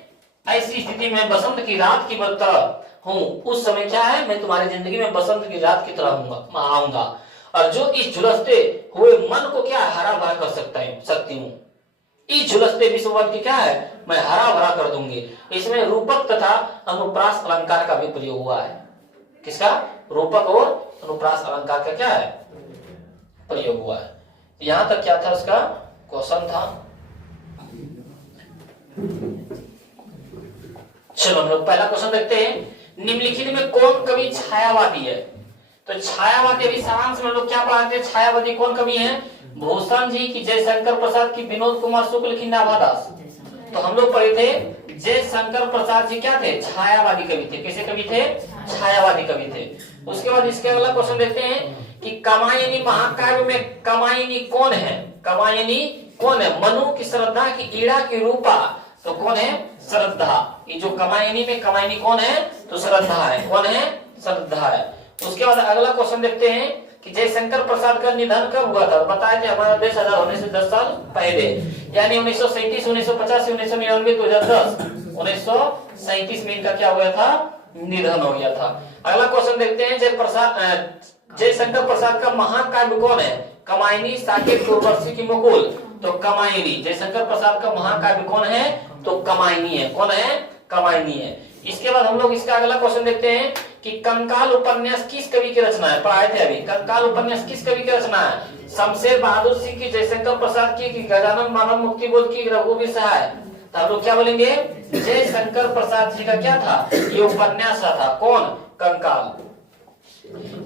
ऐसी स्थिति में बसंत की रात की तरह हूँ, उस समय क्या है, मैं तुम्हारी जिंदगी में बसंत की रात की तरह आऊंगा, और जो इस झुलसते हुए मन को क्या हरा भरा कर सकती हूँ। इस झुलसते विश्ववन की क्या है, मैं हरा भरा कर दूंगी। इसमें रूपक तथा अनुप्रास अलंकार का भी प्रयोग हुआ है। किसका? रूपक और अनुप्रास अलंकार का क्या है, प्रयोग हुआ है। यहां तक क्या था उसका क्वेश्चन था। चलो हम लोग पहला क्वेश्चन देखते हैं। निम्नलिखित में कौन कवि छायावादी है? तो छायावादी अभी सारांश में लोग क्या पढ़ाते हैं, छायावादी कौन कवि है? भूषण जी की, जयशंकर प्रसाद की, विनोद कुमार शुक्ल की, नाभादास। तो हम लोग पढ़े थे जयशंकर प्रसाद जी क्या थे, छायावादी कवि थे। कैसे कवि थे? छायावादी कवि थे। उसके बाद इसके अगला क्वेश्चन देखते हैं कि कामायनी महाकाव्य में कामायनी कौन है? कामायनी कौन है? मनु की श्रद्धा की ईड़ा की रूपा, तो कौन है? श्रद्धा। ये जो कामायनी में कामायनी कौन है? तो श्रद्धा है। कौन है? श्रद्धा है। उसके बाद अगला क्वेश्चन देखते हैं कि जयशंकर प्रसाद का निधन कब हुआ था? बताया थे हमारा देश आजाद होने से 10 साल पहले, यानी 1937, 1950, 1999, 2010, 1937 में इनका क्या हुआ था? निधन हो गया था। अगला क्वेश्चन देखते हैं जयशंकर प्रसाद का महाकाव्य कौन है? कामायनी, साकेत, उर्वशी की मुकुल, तो कामायनी। जयशंकर प्रसाद का महाकाव्य कौन है? तो कामायनी है। कौन है? कामायनी है। इसके बाद हम लोग इसका अगला क्वेश्चन देखते हैं कि कंकाल उपन्यास किस कवि की रचना है? पढ़ाए थे अभी। कंकाल उपन्यास किस कवि की रचना है? शमशेर बहादुर सिंह की, जयशंकर प्रसाद की, गजानन मानव मुक्ति बोध की, रघुवीर सहाय। तो आप लोग क्या बोलेंगे? जयशंकर प्रसाद जी का क्या था? ये उपन्यास था। कौन? कंकाल।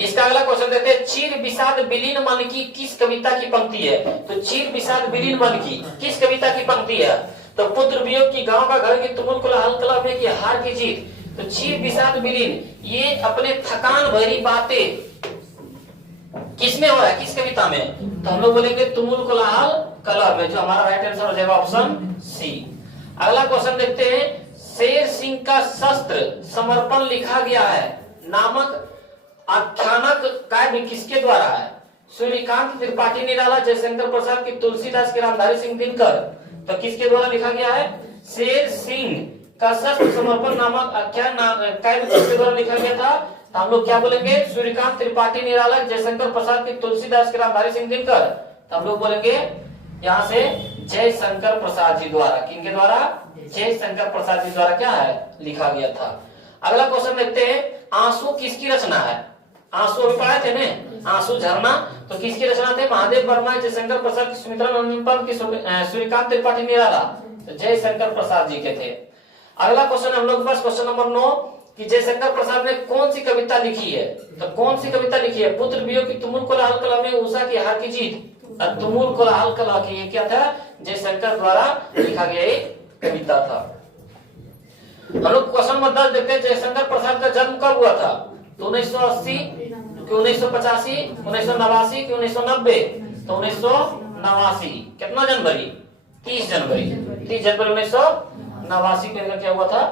इसका अगला क्वेश्चन देखते हैं। चीर विषाद विलीन मन की किस कविता की पंक्ति है? तो चीर विषाद विलीन मन की किस कविता की पंक्ति है? तो पुत्र वियोग की, गांव का घर की, तुमुल कुलाहल कला में की, हार की जीत। तो चीर विषाद विलीन ये अपने थकान भरी बातें किसमें हो रहा है? किस कविता में? तो हम लोग बोलेंगे तुमुल कुलाहल कला में, जो हमारा राइट आंसर हो जाएगा ऑप्शन सी। अगला क्वेश्चन देखते हैं। शेर सिंह का शस्त्र समर्पण लिखा गया है नामक आख्यानक काव्य किसके द्वारा है? सूर्यकांत त्रिपाठी निराला, जयशंकर प्रसाद की तुलसीदास के रामधारी सिंह दिनकर। तो किसके द्वारा लिखा गया है? शेर सिंह का शस्त्र समर्पण नामक आख्यान काव्य किसके द्वारा लिखा गया था? तो हम लोग क्या बोलेंगे? सूर्यकांत त्रिपाठी निराला, जयशंकर प्रसाद की तुलसीदास के रामधारी सिंह दिनकर। तो हम लोग बोलेंगे यहाँ से जयशंकर प्रसाद जी द्वारा। किनके द्वारा? जयशंकर प्रसाद जी द्वारा क्या है? लिखा गया था। अगला क्वेश्चन देखते हैं, आंसू किसकी रचना है? आंसू अभी पढ़ाए थे ना, आंसू झरना, तो किसकी रचना थे? महादेव वर्मा, जयशंकर प्रसाद की, सुमित्रा नंदन की, सूर्यकांत त्रिपाठी निराला। तो जयशंकर प्रसाद जी के थे। अगला क्वेश्चन हम लोग बस क्वेश्चन नंबर 9 कि जयशंकर प्रसाद ने कौन सी कविता लिखी है? तो कौन सी कविता लिखी है? पुत्र वियोग की तुमुल कोलाहल कला में उषा की हार की जीत। तुमुल कोलाहल कला की ये क्या था? जयशंकर द्वारा लिखा गया एक कविता था। हम लोग क्वेश्चन नंबर 10 देखते हैं, जयशंकर प्रसाद का जन्म कब हुआ था? तो 1980 कि 1985, 1989 कि 1990? तो 1989। कितना जनवरी? 30 जनवरी। 30 जनवरी 1989 को इनका क्या हुआ था?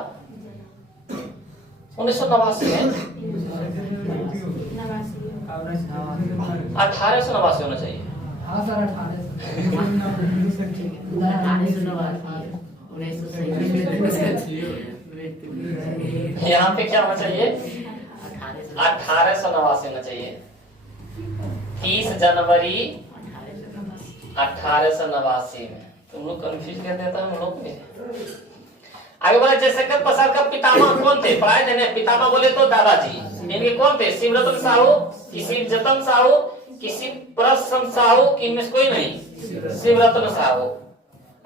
1989 है, 1889 होना चाहिए। यहाँ पे क्या होना चाहिए? 1889 होना चाहिए। 30 जनवरी 1889 में। तुम लोग कंफ्यूज कर देता हम लोग में। आगे बोला, जयशंकर प्रसाद का पितामह कौन थे? पढ़ाए थे ना, पितामह बोले तो दादाजी। इनके कौन थे? शिवरतन साहू, किसी जतन साहू, किसी प्रसन्न साहू, कि इनमें से कोई नहीं? शिवरतन साहू।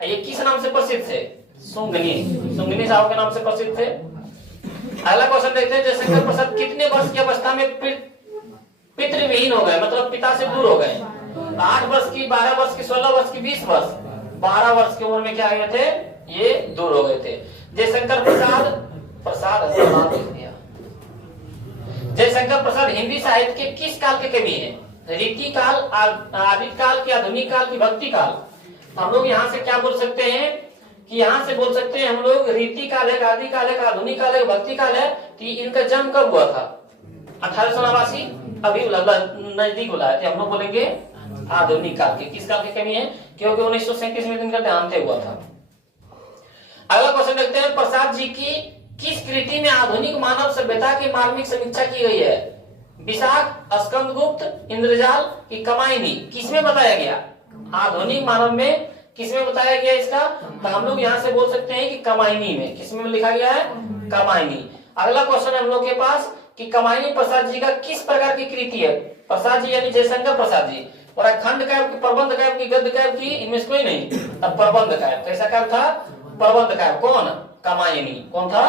ये किस नाम से प्रसिद्ध थे? सुंगनी साहू के नाम से प्रसिद्ध थे। अगला क्वेश्चन देखते हैं, जयशंकर प्रसाद कितने वर्ष की अवस्था में पितृविहीन हो गए, मतलब पिता से दूर हो गए? 8 वर्ष की, 12 वर्ष की, 16 वर्ष की, 20 वर्ष? 12 वर्ष की उम्र में क्या गए थे? ये दूर हो गए थे। जयशंकर प्रसाद जयशंकर प्रसाद हिंदी साहित्य के किस काल के कवि हैं? रीति काल, आदित काल की, आधुनिक काल की, भक्ति काल? हम लोग यहाँ से क्या बोल सकते हैं कि यहाँ से बोल सकते हैं हम लोग रीति काल है, आदि काल है, आधुनिक काल है, भक्ति काल है। तो इनका जन्म कब हुआ था? 1889। अभी नजदीक बुलाए थे। हम लोग बोलेंगे आधुनिक काल के। किस काल के कवि हैं? क्योंकि 1937 में इनका देहांत हुआ था। अगला क्वेश्चन देखते हैं, प्रसाद जी की किस कृति में आधुनिक मानव सभ्यता की मार्मिक समीक्षा की गई है? विशाख, स्कंदगुप्त, इंद्रजाल की कमायनी? किसमें बताया गया? आधुनिक मानव में किसमें बताया गया इसका? तो हम लोग यहाँ से बोल सकते हैं कि कमायनी में। किसमें लिखा गया है? कमायनी। अगला क्वेश्चन हम लोग के पास कि कमायनी प्रसाद जी का किस प्रकार की कृति है? प्रसाद जी यानी जयशंकर प्रसाद जी। और खंड काव्य की, प्रबंध काव्य की, गद्य काव्य की? इनमें से कोई नहीं। तब प्रबंध काव्य। कैसा काव्य था? प्रबंध काव्य। कौन? कमायनी। कौन था?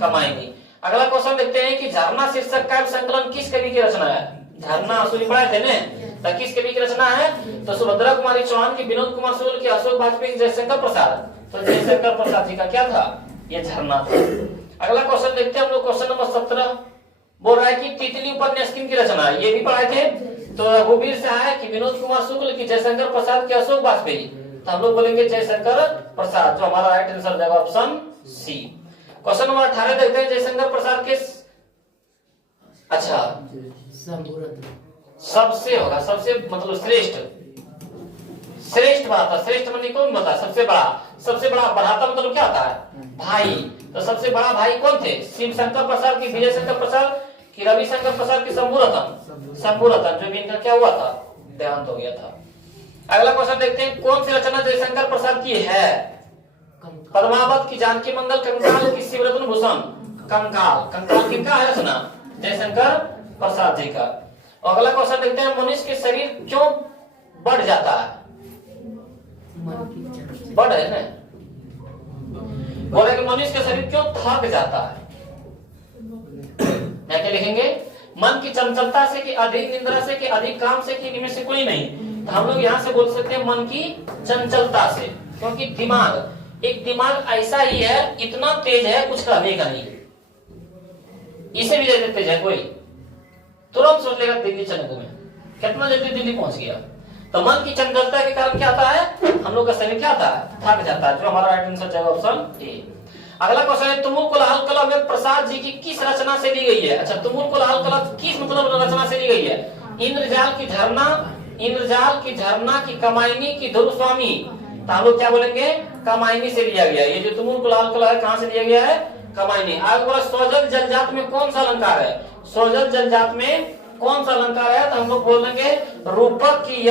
कमायनी। अगला क्वेश्चन देखते हैं कि झरना शीर्षक काव्य संकलन किस कवि की रचना है? झरना सुनी पढ़ाए थे ने, तो किस कवि की रचना है? तो सुभद्रा कुमारी चौहान की, विनोद कुमार सोल की, अशोक वाजपेयी की, जयशंकर प्रसाद। तो जयशंकर प्रसाद जी का क्या था? ये झरना था। अगला क्वेश्चन देखते हैं हम लोग, क्वेश्चन नंबर 17 बोल रहा है कि तितली उपन्यास किनकी रचना है? ये भी पढ़ाए थे। तो रघुवीर सहाय की, विनोद कुमार शुक्ल की, जयशंकर प्रसाद की, अशोक वाजपेयी। तो हम लोग बोलेंगे जयशंकर प्रसाद, जो हमारा राइट आंसर जाएगा ऑप्शन सी। क्वेश्चन नंबर 18 देखते हैं, जयशंकर प्रसाद के सबसे होगा, सबसे मतलब श्रेष्ठ, श्रेष्ठ भ्राता। श्रेष्ठ माने कौन बता? सबसे बड़ा भ्राता मतलब क्या होता है? भाई। तो सबसे बड़ा भाई कौन थे? शिव शंकर प्रसाद की, विजय शंकर प्रसाद की, रविशंकर प्रसाद की, शंभुरतन, जो भी इनका क्या हुआ था? देहांत हो गया था। अगला क्वेश्चन देखते हैं, कौन सी रचना जयशंकर प्रसाद की है? पद्मावत की, जानकी मंगल, कंकाल की, शिवरत्न भूषण? कंकाल किनका है रचना? जयशंकर प्रसाद जी का। अगला क्वेश्चन देखते हैं, मनुष्य के शरीर क्यों बढ़ जाता है? बढ़ है ना, बोले कि मनुष्य का शरीर क्यों थक जाता है? क्या लिखेंगे? मन की चंचलता से कि अधिक निंद्रा से कि अधिक काम से कि इनमें से कोई नहीं? तो हम लोग यहाँ से बोल सकते हैं मन की चंचलता से, क्योंकि दिमाग ऐसा ही है, इतना तेज है कुछ कहने का नहीं। इसे भी जैसे तेज है कोई, तुरंत सोच लेगा दिल्ली चले घूमे, कितना जल्दी दिल्ली पहुंच गया। तो मन की चंचलता के कारण क्या आता है? हम लोग का शरीर क्या आता है? थक जाता है, जो हमारा राइट आंसर जाएगा ऑप्शन ए। अगला क्वेश्चन है तुमुल कोलाहल कला में प्रसाद जी की किस रचना से ली गई है? अच्छा, तुमुल कोलाहल कला किस मतलब रचना से ली गई है? इंद्रजाल की झरना, इंद्रजाल की झरना की कमायनी की ध्रुव स्वामी, तो हम लोग क्या बोलेंगे? कमायनी से लिया गया। ये जो तुमुल कोलाहल कला है कहां से लिया गया है? कमायनी। आगे बोला सोजल जलजात में कौन सा अलंकार है? सोजल जलजात में कौन सा अलंकार है? तो हम लोग बोलेंगे रूपक की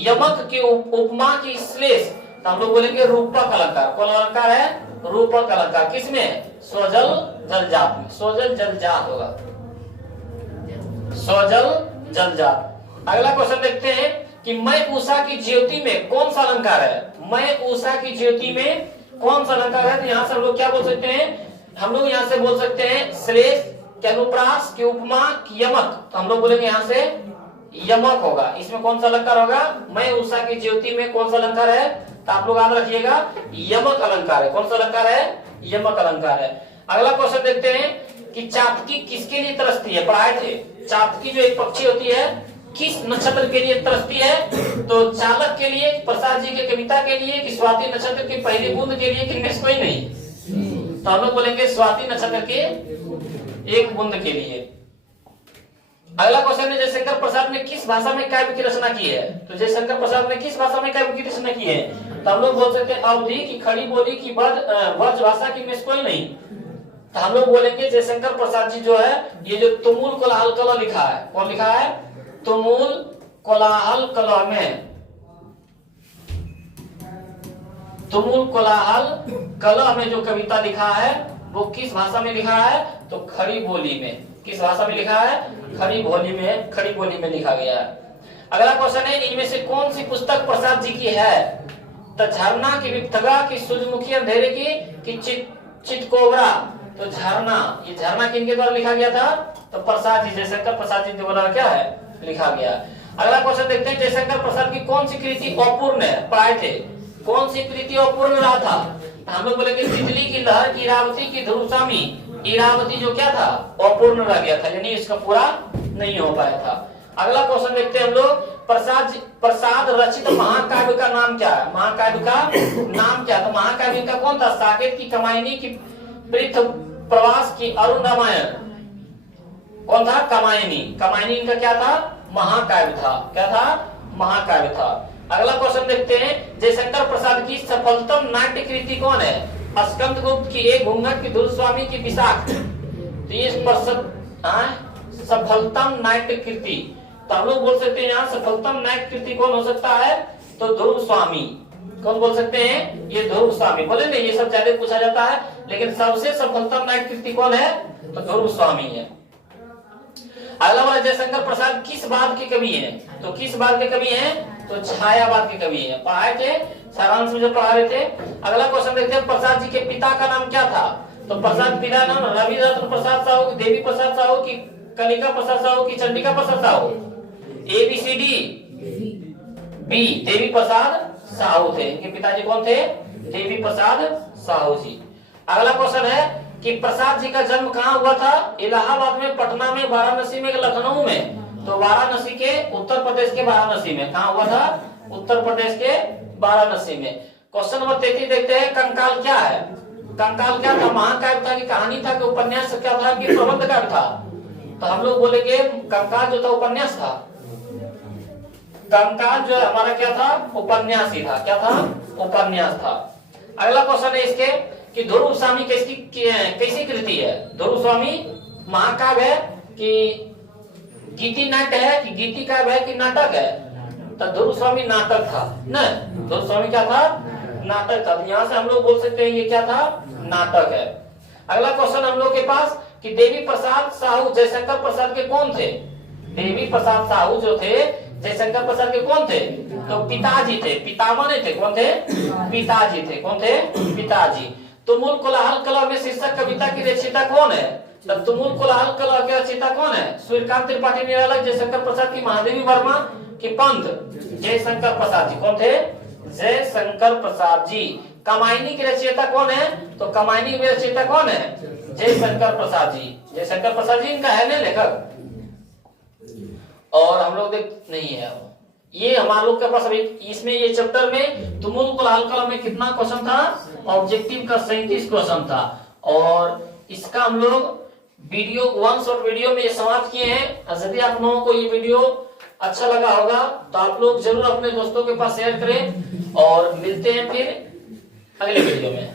यमक की उपमा की श्लेष, तो हम लोग बोलेंगे रूपक अलंकार। कौन अलंकार है? रूपक अलंकार। किसमें? सोजल जलजात में। सोजल जलजात होगा, सोजल जलजात। अगला क्वेश्चन देखते हैं कि मैं उषा की ज्योति में कौन सा अलंकार है? मैं उषा की ज्योति में कौन सा अलंकार है? तो यहाँ से हम लोग क्या बोल सकते हैं? हम लोग यहाँ से बोल सकते हैं श्लेष, कि अनुप्रास, की उपमा, की यमक, तो हम लोग बोलेंगे यहाँ से यमक होगा। इसमें कौन सा अलंकार होगा? मैं उषा की ज्योति में कौन सा अलंकार है? तो आप लोग याद रखिएगा यमक अलंकार है। कौन सा अलंकार है? यमक अलंकार है। अगला क्वेश्चन देखते हैं कि चातकी किसके लिए तरसती है? पढ़ाए थे, चातकी जो एक पक्षी होती है किस नक्षत्र के लिए तरसती है? तो चालक के लिए, प्रसाद जी के कविता के लिए, कि स्वाति नक्षत्र की पहली बूंद के लिए, कि कोई नहीं? तो हम लोग बोलेंगे स्वाति नक्षत्र के एक बूंद के लिए। अगला क्वेश्चन है जयशंकर प्रसाद ने किस भाषा में काव्य की रचना की है? तो जयशंकर प्रसाद ने किस भाषा में काव्य की रचना की है? तो हम लोग बोल सकते हैं अवधी की, खड़ी बोली की, ब्रज भाषा की, में कोई नहीं? तो हम लोग बोलेंगे जयशंकर प्रसाद जी जो है ये जो तुमुल कोलाहल कला लिखा है, कौन लिखा है? तुमुल कोलाहल कला में, तुमुल कोलाहल कला में जो कविता लिखा है वो किस भाषा में लिखा है? तो खड़ी बोली में। किस भाषा में लिखा है? खड़ी बोली में, खड़ी बोली में लिखा गया है। अगला क्वेश्चन है इनमें से कौन सी पुस्तक प्रसाद जी की है? तो झरना की, विप्तगा की, सूरजमुखी अंधेरे की, चितकोबरा। तो झरना, ये झरना किनके द्वारा लिखा गया था? तो प्रसाद जी, जयशंकर प्रसाद जी द्वारा क्या है? लिखा गया। अगला क्वेश्चन देखते हैं जयशंकर प्रसाद की कौन सी कृति अपूर्ण है? पढ़ाए थे, कौन सी कृति अपूर्ण रहा था? हम लोग बोलेंगे तितली की लहर की, इरावती की, ध्रुव स्वामी। इरावती जो क्या था? अपूर्ण रह गया था, यानी इसका पूरा नहीं हो पाया था। अगला क्वेश्चन देखते हैं हम लोग प्रसाद रचित महाकाव्य का नाम क्या है? महाकाव्य का नाम क्या? तो महाकाव्य का कौन था? साकेत की, कमायनी की, पृथ प्रवास की, अरुण रामायण। कौन था? कमायनी। कमायनी इनका क्या था? महाकाव्य था। क्या था? महाकाव्य था। अगला क्वेश्चन देखते हैं जयशंकर प्रसाद की सफलतम नाट्य कृति कौन है? स्कंदगुप्त की, एक घूंघट की, ध्रुव स्वामी की, विशाख। तो ये सफलतम नाट्य कृति, तो हम लोग बोल सकते हैं यहाँ सफलतम नाट्य कृति कौन हो सकता है? तो ध्रुव स्वामी। कौन बोल सकते हैं? ये ध्रुव स्वामी। बोले ना ये सब ज्यादा पूछा जाता है, लेकिन सबसे सफलतम नाट्य कृति कौन है? तो ध्रुव स्वामी है। अगला वाला जयशंकर प्रसाद किस बात के कवि हैं? तो किस बात के कवि हैं? तो छायावाद के कवि हैं। पढ़ाए थे, सारांश में जो पढ़ा रहे थे। अगला क्वेश्चन देखते हैं प्रसाद जी के पिता का नाम क्या था? तो प्रसाद पिता नाम रवि रत्न प्रसाद साहू, देवी प्रसाद साहू, की कलिका प्रसाद साहू, की चंडिका प्रसाद साहू? ABCD बी, देवी प्रसाद साहू थे। इनके पिताजी कौन थे? देवी प्रसाद साहू जी। अगला क्वेश्चन है कि प्रसाद जी का जन्म कहाँ हुआ था? इलाहाबाद में, पटना में, वाराणसी में, लखनऊ में? तो वाराणसी के, उत्तर प्रदेश के वाराणसी में। कहाँ हुआ था? उत्तर प्रदेश के वाराणसी में। क्वेश्चन नंबर 33 देखते हैं कंकाल क्या है? कंकाल क्या था? महाकाव्य था, कि कहानी था, कि उपन्यास क्या था, कि प्रबंध काव्य था? तो हम लोग बोलेंगे कंकाल जो था उपन्यास था। कंकाल जो हमारा क्या था? उपन्यास ही था। क्या था? उपन्यास था। अगला क्वेश्चन है इसके कि ध्रुव स्वामी कैसी कृति है? ध्रुव स्वामी महाकाव्य है, कि गीति नाट्य है, कि गीति काव्य है, कि नाटक है? तो ध्रुव स्वामी नाटक था न? ध्रुव स्वामी क्या था? नाटक था। यहाँ से हम लोग बोल सकते हैं ये क्या था? नाटक है। अगला क्वेश्चन हम लोग के पास कि देवी प्रसाद साहू जयशंकर प्रसाद के कौन थे? देवी प्रसाद साहू जो थे जयशंकर प्रसाद के कौन थे? तो पिताजी थे, पितामह नहीं थे। कौन थे? पिताजी थे। कौन थे? पिताजी। तुमुल कोलाहल कला में शीर्षक कविता की रचयिता कौन है? तब तुमुल कोलाहल कला की रचयिता कौन है? सूर्यकांत त्रिपाठी निराला, जयशंकर प्रसाद की महादेवी वर्मा, की पंत? जयशंकर प्रसाद जी। कौन थे? जयशंकर प्रसाद जी। कमायनी की रचयिता कौन है? तो कमायनी की रचयिता कौन है? जयशंकर प्रसाद जी। जयशंकर प्रसाद जी इनका है ना लेखक? और हम लोग देख नहीं है, ये हमारे लोग के पास अभी इसमें ये चैप्टर में तुमुल कुलाल कला में कितना क्वेश्चन था, ऑब्जेक्टिव का 37 क्वेश्चन था। और इसका हम लोग वीडियो 1 शॉर्ट वीडियो में ये समाप्त किए हैं। यदि आप लोगों को ये वीडियो अच्छा लगा होगा तो आप लोग जरूर अपने दोस्तों के पास शेयर करें और मिलते हैं फिर अगले वीडियो में।